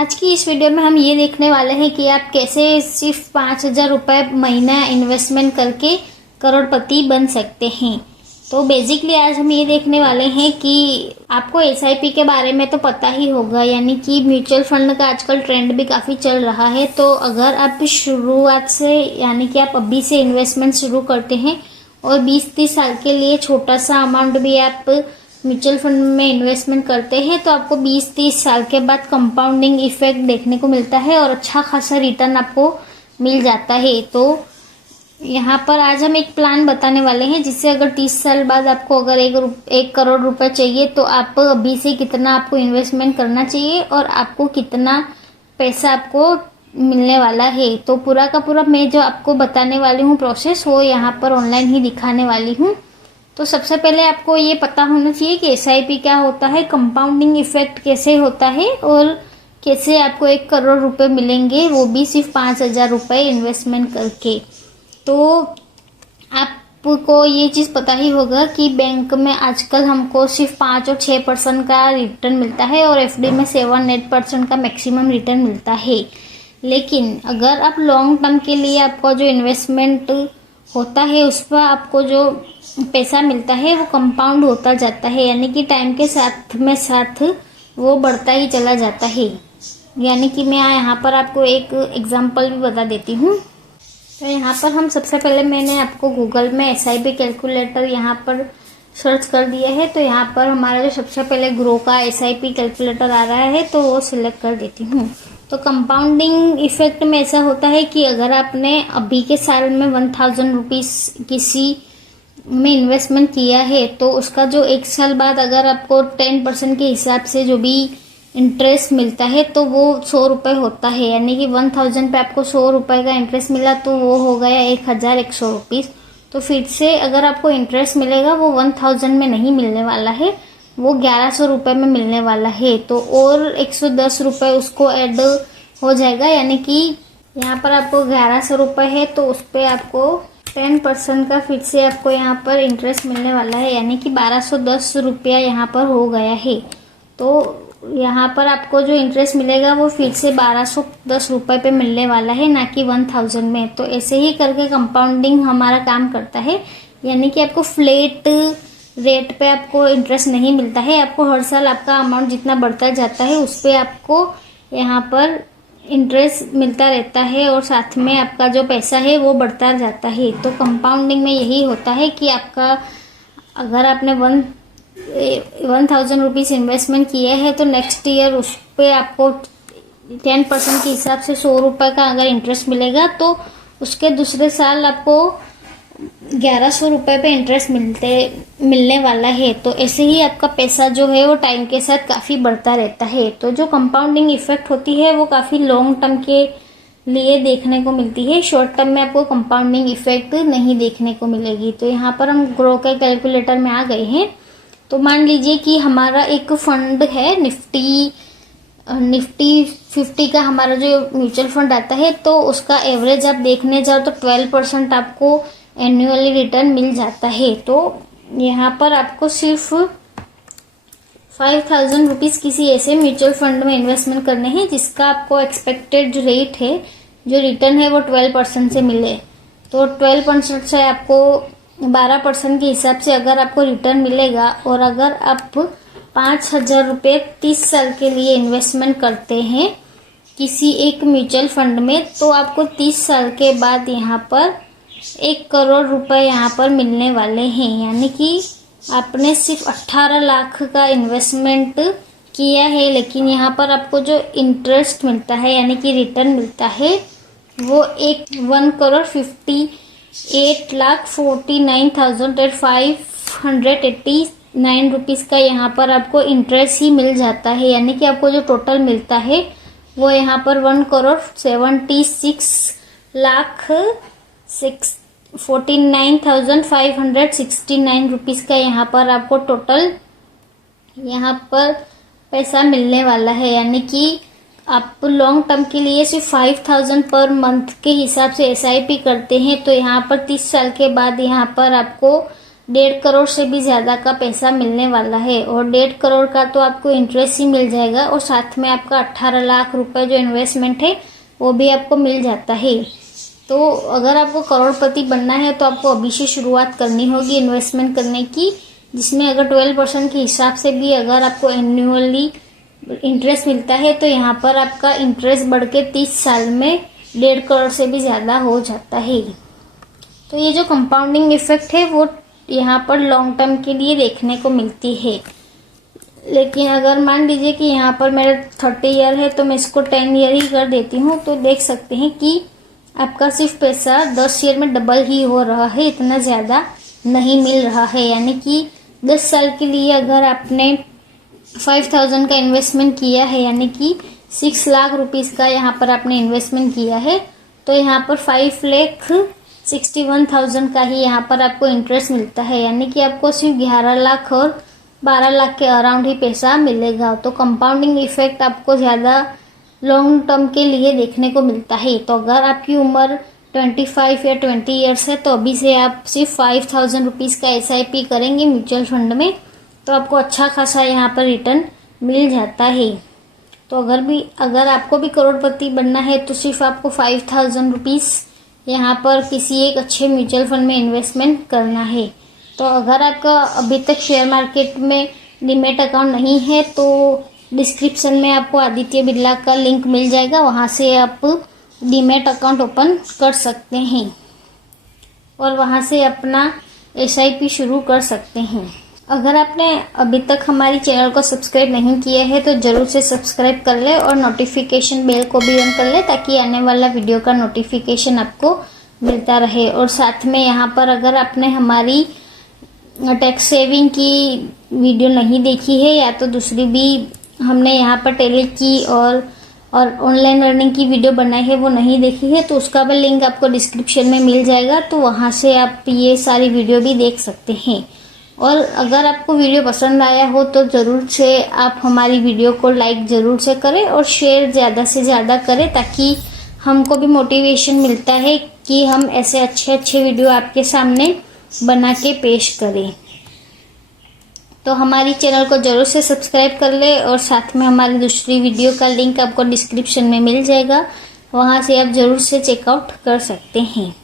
आज की इस वीडियो में हम ये देखने वाले हैं कि आप कैसे सिर्फ 5,000 रुपये महीना इन्वेस्टमेंट करके करोड़पति बन सकते हैं। तो बेसिकली आज हम ये देखने वाले हैं कि आपको एसआईपी के बारे में तो पता ही होगा, यानी कि म्यूचुअल फंड का आजकल ट्रेंड भी काफ़ी चल रहा है। तो अगर आप शुरुआत से यानी कि आप अभी से इन्वेस्टमेंट शुरू करते हैं और 20-30 साल के लिए छोटा सा अमाउंट भी आप म्यूचुअल फंड में इन्वेस्टमेंट करते हैं तो आपको 20-30 साल के बाद कंपाउंडिंग इफेक्ट देखने को मिलता है और अच्छा खासा रिटर्न आपको मिल जाता है। तो यहाँ पर आज हम एक प्लान बताने वाले हैं जिससे अगर 30 साल बाद आपको अगर 1 करोड़ रुपए चाहिए तो आप अभी से कितना आपको इन्वेस्टमेंट करना चाहिए और आपको कितना पैसा आपको मिलने वाला है। तो पूरा का पूरा मैं जो आपको बताने वाली हूँ प्रोसेस वो यहाँ पर ऑनलाइन ही दिखाने वाली हूँ। तो सबसे पहले आपको ये पता होना चाहिए कि एसआईपी क्या होता है, कंपाउंडिंग इफेक्ट कैसे होता है और कैसे आपको 1 करोड़ रुपए मिलेंगे, वो भी सिर्फ 5,000 रुपये इन्वेस्टमेंट करके। तो आपको ये चीज़ पता ही होगा कि बैंक में आजकल हमको सिर्फ 5 और 6% का रिटर्न मिलता है और एफडी में 7-8% का मैक्सिमम रिटर्न मिलता है। लेकिन अगर आप लॉन्ग टर्म के लिए आपका जो इन्वेस्टमेंट होता है उस पर आपको जो पैसा मिलता है वो कंपाउंड होता जाता है, यानी कि टाइम के साथ वो बढ़ता ही चला जाता है। यानी कि मैं यहाँ पर आपको एक एग्जांपल भी बता देती हूँ। तो यहाँ पर हम सबसे पहले मैंने आपको गूगल में एसआईपी कैलकुलेटर यहाँ पर सर्च कर दिया है। तो यहाँ पर हमारा जो सबसे पहले ग्रो का एसआईपी कैलकुलेटर आ रहा है तो वो सिलेक्ट कर देती हूँ। तो कंपाउंडिंग इफेक्ट में ऐसा होता है कि अगर आपने अभी के साल में 1,000 रुपीज़ किसी में इन्वेस्टमेंट किया है तो उसका जो 1 साल बाद अगर आपको 10% के हिसाब से जो भी इंटरेस्ट मिलता है तो वो 100 रुपये होता है। यानी कि 1,000 पे आपको 100 रुपये का इंटरेस्ट मिला तो वो हो गया 1,100 रुपीज़। तो फिर से अगर आपको इंटरेस्ट मिलेगा वो 1,000 में नहीं मिलने वाला है, वो 1,100 रुपये में मिलने वाला है। तो और 110 रुपये उसको ऐड हो जाएगा, यानी कि यहाँ पर आपको 1,100 रुपये है तो उस पर आपको 10% का फिर से आपको यहाँ पर इंटरेस्ट मिलने वाला है, यानी कि 1,210 रुपया यहाँ पर हो गया है। तो यहाँ पर आपको जो इंटरेस्ट मिलेगा वो फिर से 1,210 रुपये पे मिलने वाला है, ना कि 1,000 में। तो ऐसे ही करके कंपाउंडिंग हमारा काम करता है, यानी कि आपको फ्लैट रेट पे आपको इंटरेस्ट नहीं मिलता है। आपको हर साल आपका अमाउंट जितना बढ़ता जाता है उस पर आपको यहाँ पर इंटरेस्ट मिलता रहता है और साथ में आपका जो पैसा है वो बढ़ता जाता है। तो कंपाउंडिंग में यही होता है कि आपका अगर आपने 1,000 रुपीज़ इन्वेस्टमेंट किया है तो नेक्स्ट ईयर उस पर आपको 10% के हिसाब से 100 रुपये का अगर इंटरेस्ट मिलेगा तो उसके दूसरे साल आपको 1,100 रुपये पे इंटरेस्ट मिलने वाला है। तो ऐसे ही आपका पैसा जो है वो टाइम के साथ काफ़ी बढ़ता रहता है। तो जो कंपाउंडिंग इफेक्ट होती है वो काफ़ी लॉन्ग टर्म के लिए देखने को मिलती है, शॉर्ट टर्म में आपको कंपाउंडिंग इफेक्ट नहीं देखने को मिलेगी। तो यहाँ पर हम ग्रो के कैलकुलेटर में आ गए हैं। तो मान लीजिए कि हमारा एक फंड है निफ्टी 50 का हमारा जो म्यूचुअल फंड आता है, तो उसका एवरेज आप देखने जाओ तो 12% आपको एनुअली रिटर्न मिल जाता है। तो यहाँ पर आपको सिर्फ 5,000 रुपीज़ किसी ऐसे म्यूचुअल फंड में इन्वेस्टमेंट करने हैं जिसका आपको एक्सपेक्टेड जो रेट है, जो रिटर्न है वो 12% से मिले। तो 12% से आपको 12% के हिसाब से अगर आपको रिटर्न मिलेगा और अगर आप 5,000 रुपये 30 साल के लिए इन्वेस्टमेंट करते हैं किसी एक म्यूचुअल फंड में तो आपको 30 साल के बाद यहाँ पर 1 करोड़ रुपए यहाँ पर मिलने वाले हैं। यानी कि आपने सिर्फ 18 लाख का इन्वेस्टमेंट किया है, लेकिन यहाँ पर आपको जो इंटरेस्ट मिलता है यानी कि रिटर्न मिलता है वो 1,48,49,589 रुपीज़ का यहाँ पर आपको इंटरेस्ट ही मिल जाता है। यानी कि आपको जो टोटल मिलता है वो यहाँ पर 1,46,49,569 रुपीज़ का यहाँ पर आपको टोटल यहाँ पर पैसा मिलने वाला है। यानी कि आप लॉन्ग टर्म के लिए सिर्फ 5,000 पर मंथ के हिसाब से एसआईपी करते हैं तो यहाँ पर 30 साल के बाद यहाँ पर आपको 1.5 करोड़ से भी ज़्यादा का पैसा मिलने वाला है। और 1.5 करोड़ का तो आपको इंटरेस्ट ही मिल जाएगा और साथ में आपका 18 लाख रुपए जो इन्वेस्टमेंट है वो भी आपको मिल जाता है। तो अगर आपको करोड़पति बनना है तो आपको अभी से शुरुआत करनी होगी इन्वेस्टमेंट करने की, जिसमें अगर 12% के हिसाब से भी अगर आपको एनुअली इंटरेस्ट मिलता है तो यहाँ पर आपका इंटरेस्ट बढ़ के 30 साल में 1.5 करोड़ से भी ज़्यादा हो जाता है। तो ये जो कंपाउंडिंग इफेक्ट है वो यहाँ पर लॉन्ग टर्म के लिए देखने को मिलती है। लेकिन अगर मान लीजिए कि यहाँ पर मेरा 30 ईयर है तो मैं इसको 10 ईयर ही कर देती हूँ, तो देख सकते हैं कि आपका सिर्फ पैसा 10 ईयर में डबल ही हो रहा है, इतना ज़्यादा नहीं मिल रहा है। यानी कि 10 साल के लिए अगर आपने 5,000 का इन्वेस्टमेंट किया है, यानी कि 6 लाख रुपीस का यहाँ पर आपने इन्वेस्टमेंट किया है, तो यहाँ पर 5,61,000 का ही यहाँ पर आपको इंटरेस्ट मिलता है। यानी कि आपको सिर्फ 11 लाख और 12 लाख के अराउंड ही पैसा मिलेगा। तो कंपाउंडिंग इफेक्ट आपको ज़्यादा लॉन्ग टर्म के लिए देखने को मिलता है। तो अगर आपकी उम्र 25 या 20 ईयर्स है तो अभी से आप सिर्फ 5,000 रुपीज़ का SIP करेंगे म्यूचुअल फंड में, तो आपको अच्छा खासा यहाँ पर रिटर्न मिल जाता है। तो अगर आपको भी करोड़पति बनना है तो सिर्फ आपको 5,000 रुपीज़ यहाँ पर किसी एक अच्छे म्यूचुअल फंड में इन्वेस्टमेंट करना है। तो अगर आपका अभी तक शेयर मार्केट में डीमैट अकाउंट नहीं है तो डिस्क्रिप्शन में आपको आदित्य बिरला का लिंक मिल जाएगा, वहाँ से आप डीमैट अकाउंट ओपन कर सकते हैं और वहाँ से अपना SIP शुरू कर सकते हैं। अगर आपने अभी तक हमारी चैनल को सब्सक्राइब नहीं किया है तो ज़रूर से सब्सक्राइब कर ले और नोटिफिकेशन बेल को भी ऑन कर ले, ताकि आने वाला वीडियो का नोटिफिकेशन आपको मिलता रहे। और साथ में यहाँ पर अगर आपने हमारी टैक्स सेविंग की वीडियो नहीं देखी है या तो दूसरी भी हमने यहाँ पर टेली की और ऑनलाइन अर्निंग की वीडियो बनाई है वो नहीं देखी है, तो उसका भी लिंक आपको डिस्क्रिप्शन में मिल जाएगा, तो वहाँ से आप ये सारी वीडियो भी देख सकते हैं। और अगर आपको वीडियो पसंद आया हो तो ज़रूर से आप हमारी वीडियो को लाइक ज़रूर से करें और शेयर ज़्यादा से ज़्यादा करें, ताकि हमको भी मोटिवेशन मिलता है कि हम ऐसे अच्छे अच्छे वीडियो आपके सामने बना के पेश करें। तो हमारी चैनल को ज़रूर से सब्सक्राइब कर ले और साथ में हमारी दूसरी वीडियो का लिंक आपको डिस्क्रिप्शन में मिल जाएगा, वहाँ से आप ज़रूर से चेकआउट कर सकते हैं।